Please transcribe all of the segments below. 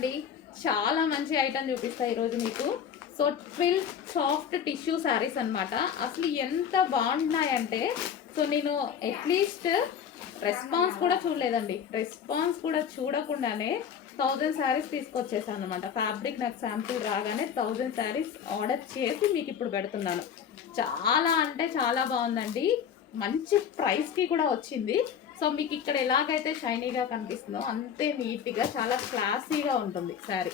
అండి, చాలా మంచి ఐటమ్ చూపిస్తా ఈరోజు మీకు. So twill soft tissue saris అనమాట. అసలు ఎంత బాగున్నాయంటే, సో నేను అట్లీస్ట్ రెస్పాన్స్ కూడా చూడలేదండి. రెస్పాన్స్ కూడా చూడకుండానే 1000 శారీస్ తీసుకొచ్చేసాను అనమాట. ఫ్యాబ్రిక్ నాకు శాంపుల్ రాగానే 1000 శారీస్ ఆర్డర్ చేసి మీకు ఇప్పుడు పెడుతున్నాను. చాలా అంటే చాలా బాగుందండి. మంచి ప్రైస్కి కూడా వచ్చింది. సో మీకు ఇక్కడ ఎలాగైతే షైనీగా కనిపిస్తుందో అంతే నీట్గా చాలా క్లాసీగా ఉంటుంది శారీ.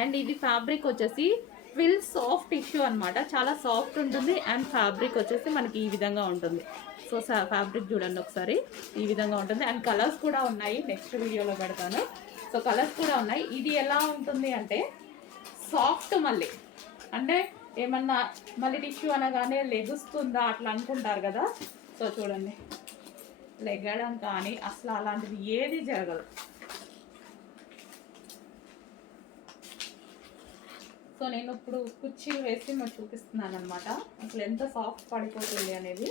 అండ్ ఇది ఫ్యాబ్రిక్ వచ్చేసి ట్విల్ సాఫ్ట్ టిష్యూ అనమాట. చాలా సాఫ్ట్ ఉంటుంది. అండ్ ఫ్యాబ్రిక్ వచ్చేసి మనకి ఈ విధంగా ఉంటుంది. సో ఫ్యాబ్రిక్ చూడండి ఒకసారి, ఈ విధంగా ఉంటుంది. అండ్ కలర్స్ కూడా ఉన్నాయి, నెక్స్ట్ వీడియోలో పెడతాను. సో కలర్స్ కూడా ఉన్నాయి. ఇది ఎలా ఉంటుంది అంటే సాఫ్ట్, మళ్ళీ అంటే ఏమన్నా మళ్ళీ టిష్యూ అనగానే లెగుస్తుందా అట్లా అనుకుంటారు కదా. సో చూడండి, లెగడం కానీ అసలు అలాంటిది ఏది జరగదు. సో నేను ఇప్పుడు కుర్చీలు వేసి మీకు చూపిస్తున్నాను అనమాట, అసలు ఎంత సాఫ్ట్ పడిపోతుంది అనేది.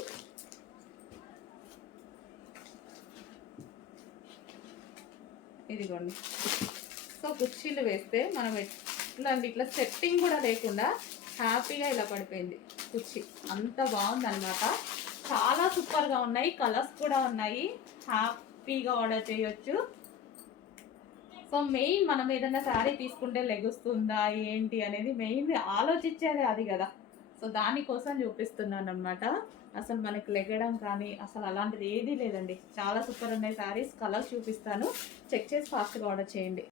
ఇదిగోండి, సో కుర్చీలు వేస్తే మనం ఇట్లా సెట్టింగ్ కూడా లేకుండా హ్యాపీగా ఇలా పడిపోయింది కుర్చీ. అంత బాగుంది అనమాట. చాలా సూపర్గా ఉన్నాయి, కలర్స్ కూడా ఉన్నాయి. హ్యాపీగా ఆర్డర్ చేయొచ్చు. సో మెయిన్ మనం ఏదైనా శారీ తీసుకుంటే లెగుస్తుందా ఏంటి అనేది మెయిన్ ఆలోచించేదే అది కదా. సో దానికోసం చూపిస్తున్నాను అనమాట. అసలు మనకి లెగడం కానీ అసలు అలాంటిది ఏదీ లేదండి. చాలా సూపర్ ఉన్నాయి శారీస్. కలర్స్ చూపిస్తాను, చెక్ చేసి ఫాస్ట్గా ఆర్డర్ చేయండి.